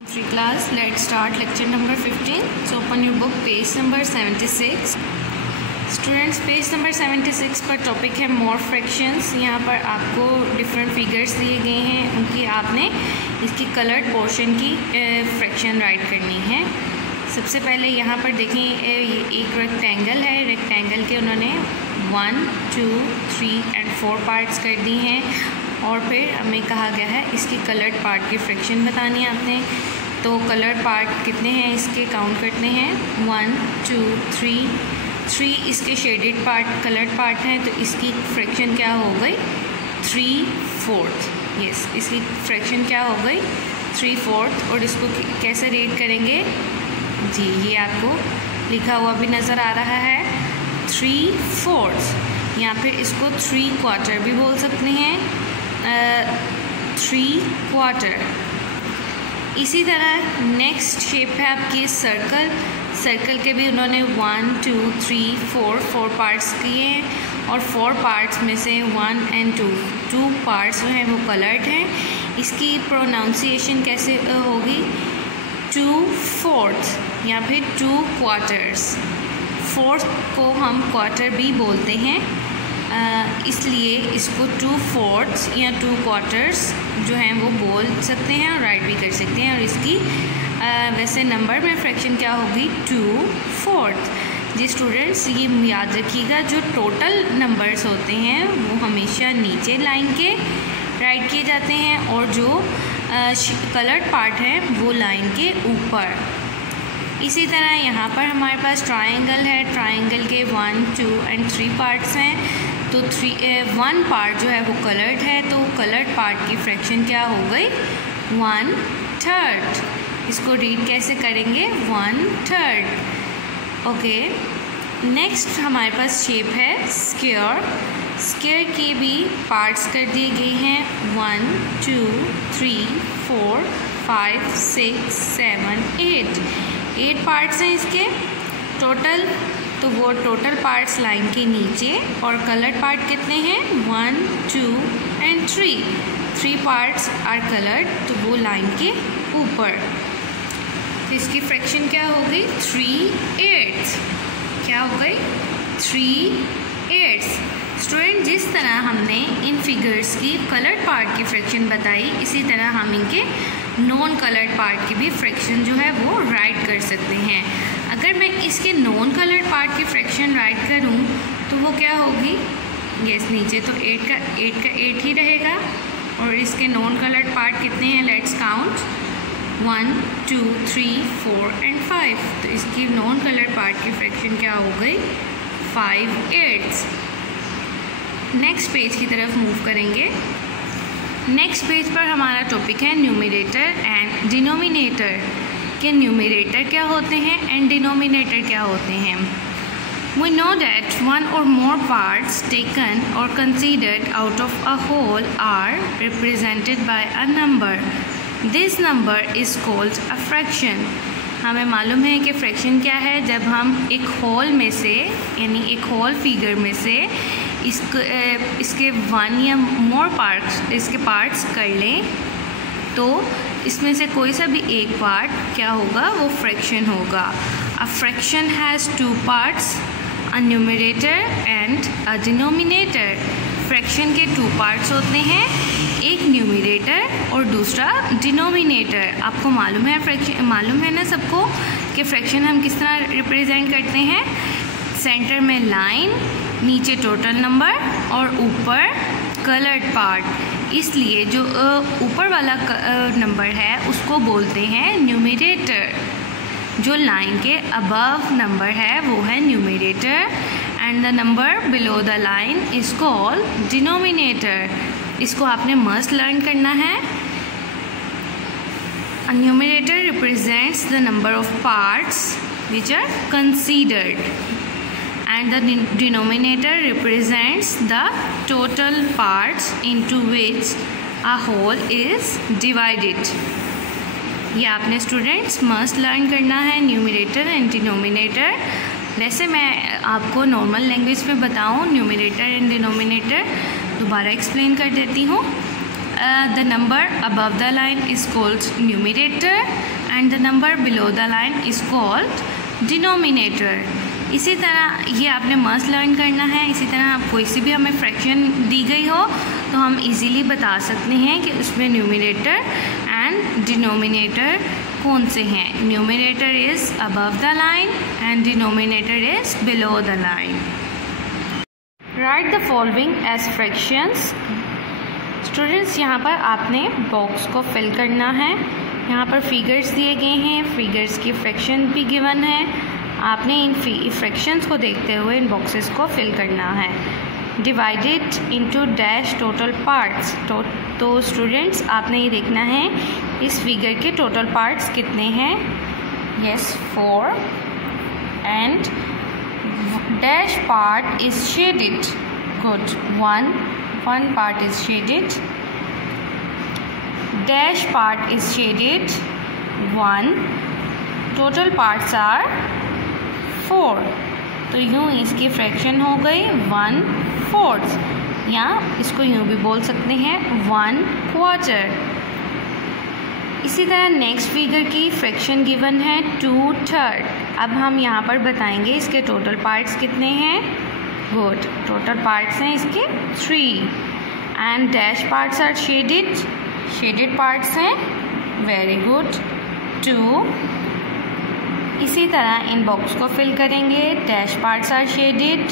Free class, let's start lecture number 15. So open your book, page number 76. Students page number 76 पर topic है मोर fractions. यहाँ पर आपको different figures दिए गए हैं, उनकी आपने इसकी कलर्ड पोर्शन की फ्रैक्शन राइट करनी है। सबसे पहले यहाँ पर देखें, ये एक रेक्टेंगल है। रेक्टेंगल के उन्होंने 1, 2, 3 एंड 4 पार्ट्स कर दी हैं और फिर हमें कहा गया है इसकी कलर्ड पार्ट की फ्रैक्शन बतानी है आपने। तो कलर्ड पार्ट कितने हैं इसके काउंट करते हैं, 1, 2, 3 इसके शेडेड पार्ट कलर्ड पार्ट हैं, तो इसकी फ्रैक्शन क्या हो गई 3/4। यस, इसकी फ्रैक्शन क्या हो गई 3/4। और इसको कैसे रेट करेंगे जी, ये आपको लिखा हुआ भी नज़र आ रहा है 3/4, या फिर इसको 3/4 भी बोल सकते हैं, 3/4। इसी तरह नेक्स्ट शेप है आपकी सर्कल। सर्कल के भी उन्होंने 1, 2, 3, 4 पार्ट्स किए हैं और 4 पार्ट्स में से 1 और 2 पार्ट्स जो हैं वो कलर्ड हैं। इसकी प्रोनाउंसिएशन कैसे होगी 2/4 या फिर 2/4। 4 को हम क्वार्टर भी बोलते हैं, इसलिए इसको 2/4 या 2/4 जो हैं वो बोल सकते हैं और राइट भी कर सकते हैं। और इसकी वैसे नंबर में फ्रैक्शन क्या होगी 2/4। जी स्टूडेंट्स, ये याद रखिएगा, जो टोटल नंबर्स होते हैं वो हमेशा नीचे लाइन के राइट किए जाते हैं और जो कलर्ड पार्ट है वो लाइन के ऊपर। इसी तरह यहाँ पर हमारे पास ट्रायंगल है। ट्रायंगल के 1, 2 एंड 3 पार्ट्स हैं। तो 1 पार्ट जो है वो कलर्ड है, तो कलर्ड पार्ट की फ्रैक्शन क्या हो गई 1/3। इसको रीड कैसे करेंगे 1/3। ओके, नेक्स्ट हमारे पास शेप है स्क्वायर। स्क्वायर के भी पार्ट्स कर दिए गए हैं 1, 2, 3, 4, 5, 6, 7, 8 पार्ट्स हैं इसके टोटल। तो वो टोटल पार्ट्स लाइन के नीचे और कलर्ड पार्ट कितने हैं 1, 2 एंड 3 पार्ट्स आर कलर्ड, तो वो लाइन के ऊपर। तो इसकी फ्रैक्शन क्या हो गई 3/8। क्या हो गई 3/8। स्टूडेंट, जिस तरह हमने इन फिगर्स की कलर्ड पार्ट की फ्रैक्शन बताई, इसी तरह हम इनके नॉन कलर्ड पार्ट की भी फ्रैक्शन जो है वो राइट कर सकते हैं। अगर मैं इसके नॉन कलर्ड पार्ट की फ्रैक्शन राइट करूं तो वो क्या होगी, यस, नीचे तो 8 का 8 ही रहेगा और इसके नॉन कलर्ड पार्ट कितने हैं, लेट्स काउंट 1, 2, 3, 4 एंड 5। तो इसकी नॉन कलर्ड पार्ट की फ्रैक्शन क्या हो गई 5/8। नेक्स्ट पेज की तरफ मूव करेंगे। नेक्स्ट पेज पर हमारा टॉपिक है न्यूमरेटर एंड डिनोमिनेटर। के न्यूमरेटर क्या होते हैं एंड डिनोमिनेटर क्या होते हैं। We know that one or more parts taken or considered out of a whole are represented by a number. This number is called a fraction. हमें मालूम है कि फ्रैक्शन क्या है, जब हम एक होल में से यानी एक होल फिगर में से इसके 1 या मोर पार्ट्स इसके पार्ट्स कर लें तो इसमें से कोई सा भी एक पार्ट क्या होगा वो फ्रैक्शन होगा। A fraction has 2 parts, a numerator and a denominator. Fraction के 2 पार्ट्स होते हैं, एक न्यूमरेटर और दूसरा डिनोमिनेटर। आपको मालूम है ना सबको कि फ्रैक्शन हम किस तरह रिप्रेजेंट करते हैं, सेंटर में लाइन, नीचे टोटल नंबर और ऊपर कलर्ड पार्ट। इसलिए जो ऊपर वाला नंबर है उसको बोलते हैं न्यूमरेटर, जो लाइन के अबव नंबर है वो है numerator, and the number below the line is called denominator. इसको आपने मस्ट लर्न करना है। A numerator represents the number of parts which are considered and the denominator represents the total parts into which a whole is divided. ये आपने students must learn करना है, numerator and denominator. वैसे मैं आपको normal language में बताऊँ numerator and denominator, दोबारा एक्सप्लेन कर देती हूँ। the number above the line is called numerator and the number below the line is called denominator. इसी तरह ये आपने मस्ट लर्न करना है. इसी तरह कोई सी भी हमें फ्रैक्शन दी गई हो तो हम इजीली बता सकते हैं कि उसमें न्यूमिनेटर एंड डिनोमिनेटर कौन से हैं. Numerator is above the line and denominator is below the line. Write the following as fractions. Students, यहाँ पर आपने बॉक्स को फिल करना है. यहाँ पर फिगर्स दिए गए हैं, फिगर्स की फ्रैक्शन भी गिवन है. आपने इन फ्रैक्शंस को देखते हुए इन बॉक्सेस को फिल करना है. Divided into dash total parts. तो स्टूडेंट्स आपने ये देखना है इस फिगर के टोटल पार्ट्स कितने हैं. Yes, 4 and dash part is shaded. Good. one part is shaded. Dash part is shaded. 1. Total parts are 4. तो यूँ इसकी फ्रैक्शन हो गई 1/4, या इसको यूँ भी बोल सकते हैं 1/4. इसी तरह नेक्स्ट फिगर की फ्रैक्शन गिवन है 2/3. अब हम यहाँ पर बताएंगे इसके टोटल पार्ट्स कितने हैं. गुड. टोटल पार्ट्स हैं इसके 3 and dash parts are shaded. Shaded parts हैं. Very good. 2. इसी तरह इन बॉक्स को फिल करेंगे. Dash parts are shaded.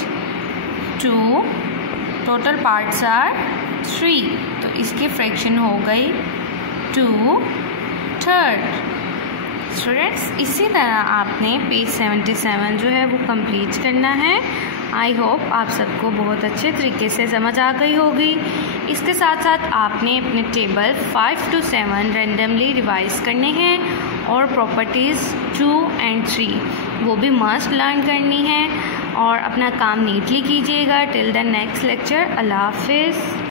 2. Total parts are 3. तो इसकी फ्रैक्शन हो गई 2/3. स्टूडेंट्स, इसी तरह आपने पेज 77 जो है वो कंप्लीट करना है. आई होप आप सबको बहुत अच्छे तरीके से समझ आ गई होगी. इसके साथ साथ आपने अपने टेबल 5 to 7 रेंडमली रिवाइज करने हैं और प्रॉपर्टीज़ 2 and 3 वो भी मस्ट लर्न करनी है. और अपना काम नीटली कीजिएगा. Till the next lecture. अल्लाह हाफिज़.